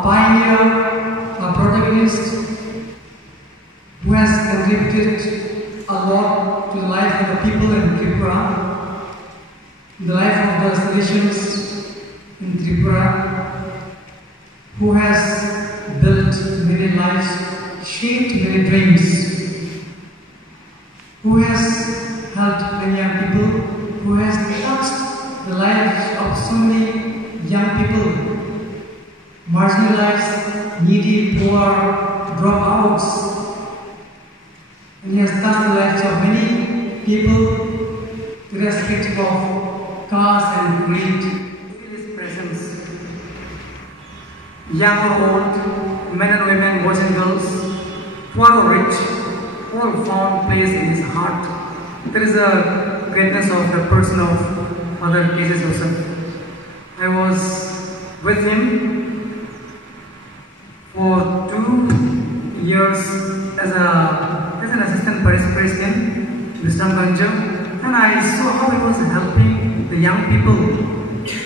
a pioneer, a protagonist who has contributed a lot to the life of the people in Tripura, the life of the citizens in Tripura, who has built many lives, shaped many dreams, who has helped many young people, who has touched the lives of so many young people, marginalized, needy, poor, dropouts. And he has touched the lives of many people irrespective of caste and creed. Feel his presence. Young or old, men and women, boys and girls, poor or rich, all found place in his heart. There is a greatness of the person of Father K.J. Joseph. I was with him for 2 years as an assistant president, Mr. Ganjam, and I saw how he was helping the young people,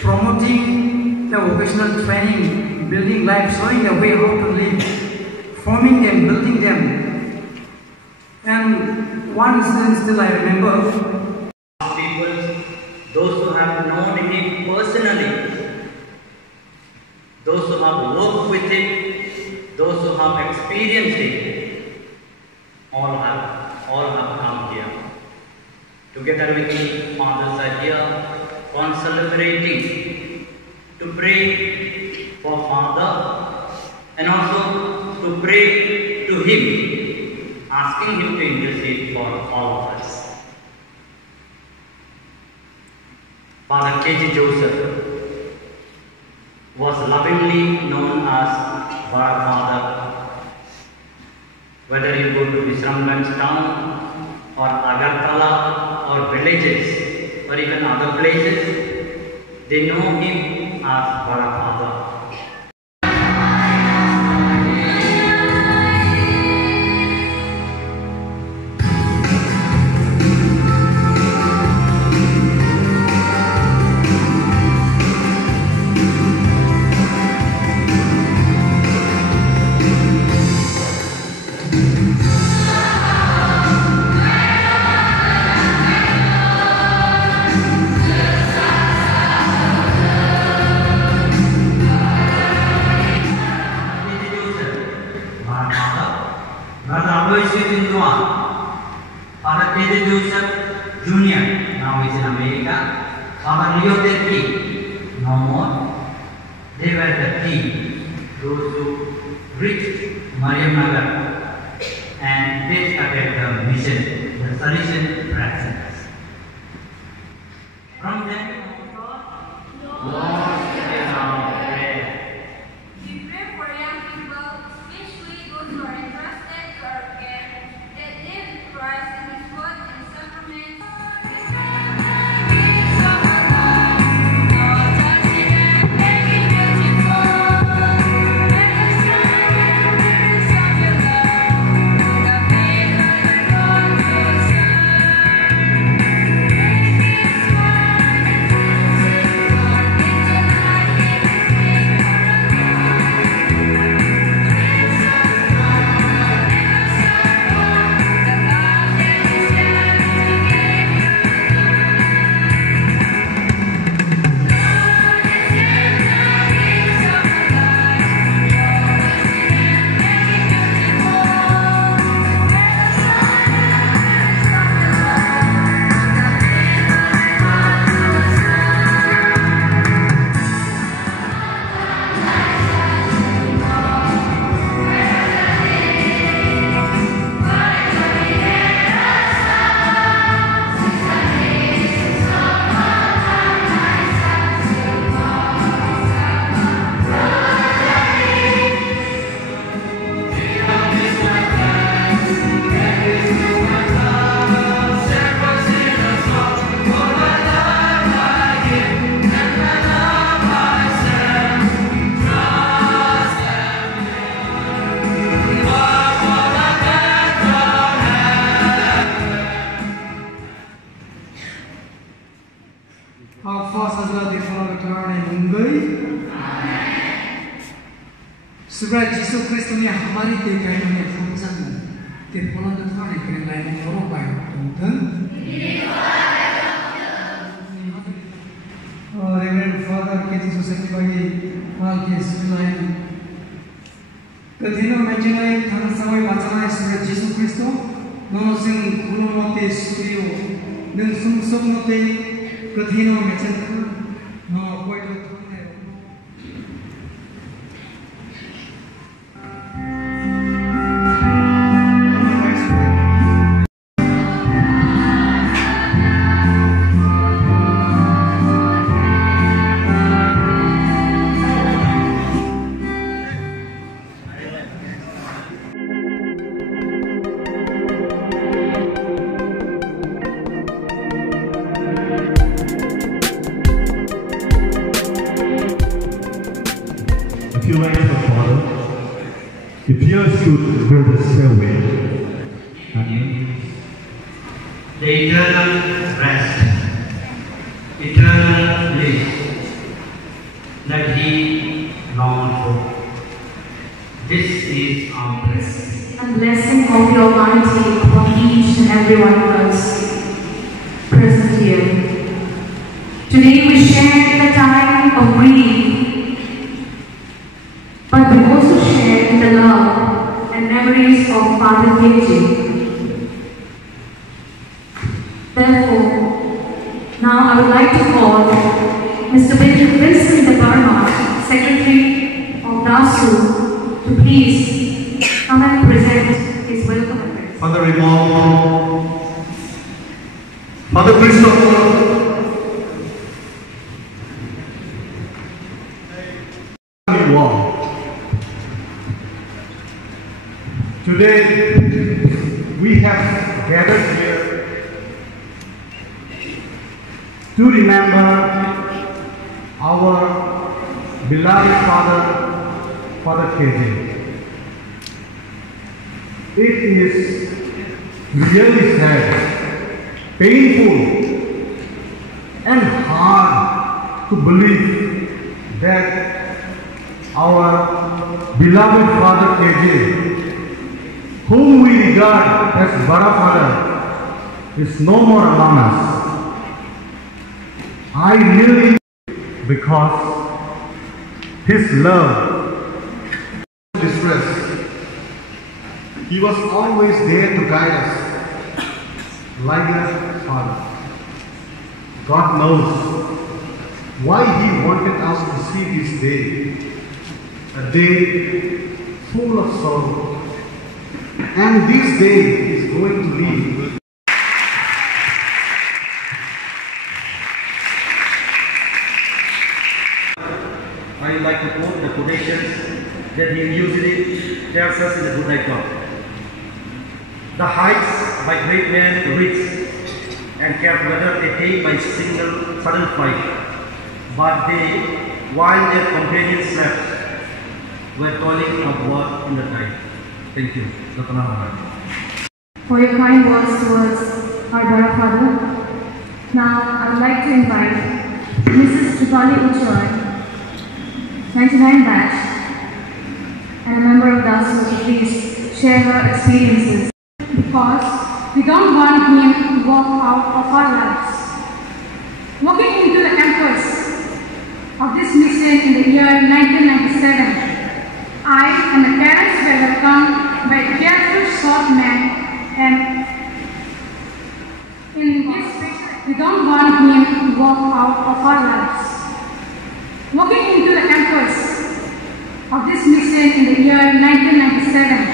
promoting the vocational training, building life, showing a way how to live, forming them, building them. And one incident still I remember. People, those who have known him personally, those who have worked with him, those who have experienced it, all have come here. Together with me, fathers are here on celebrating to pray for Father and also to pray to him, asking him to intercede for all of us. Father K.J. Joseph was lovingly known as Vara Father. Whether you go to Visramganj town or Agartala or villages or even other places, they know him as Vara Father. Father K.J. Joseph Jr. now is in America. Father Leo Terki, no more. They were the team, those who reached Mariam Nagar and they started the mission, the solution practice. From them, Lord, hear our prayer. We pray for young people, especially those who are entrusted to our care, that they will Christ in His word and sacraments. सुब्रा Jesus Christ ने हमारी देखाई में function ते pollen तो थाने के line में और बाय तुम Reverend Father के जीसु से बाई हाल के सुनाई कथिनो मेंजनाई थाना समय बचाना सुब्रा जीसु क्रिस्ट नोनो सिंह गुलो मते स्टूडियो नों सुम मते कथिनो मेंजन नो कोई तो It feels good to go the stairway. The eternal rest, eternal bliss that he longed for. This is our blessing. And blessing of the Almighty upon each and every one of us present here. Today we share the time of grief, but we also share in the love and memories of Pathaliaghat. Therefore, now I would like to call Mr. Vincent de Barma, Secretary of DASU, to please come and present his welcome address. Father Rojong, Father Christopher, today we have gathered here to remember our beloved Father, Father Xavier. It is really sad, painful, and hard to believe that our beloved Father Xavier, whom we regard as Bada Father, is no more among us. I really, because his love, distress, he was always there to guide us, like a father. God knows why he wanted us to see this day, a day full of sorrow. And this day is going to leave. I would like to quote the quotations that he usually tells us in the Good Night Talk. The heights by great men reach and kept whether they take by single sudden flight, but they, while their companions slept, were toiling upward in the night. Thank you. For your kind words towards our Bada Father. Now I would like to invite Mrs. Pathaliaghat, 29 batch, and a member of DASU to please share her experiences. Because we don't want him to walk out of our lives. Walking into the campus of this mission in the year 1997, I and the parents were welcomed by a careful, short man, and in this we don't want him to walk out of our lives. Walking into the campus of this mission in the year 1997,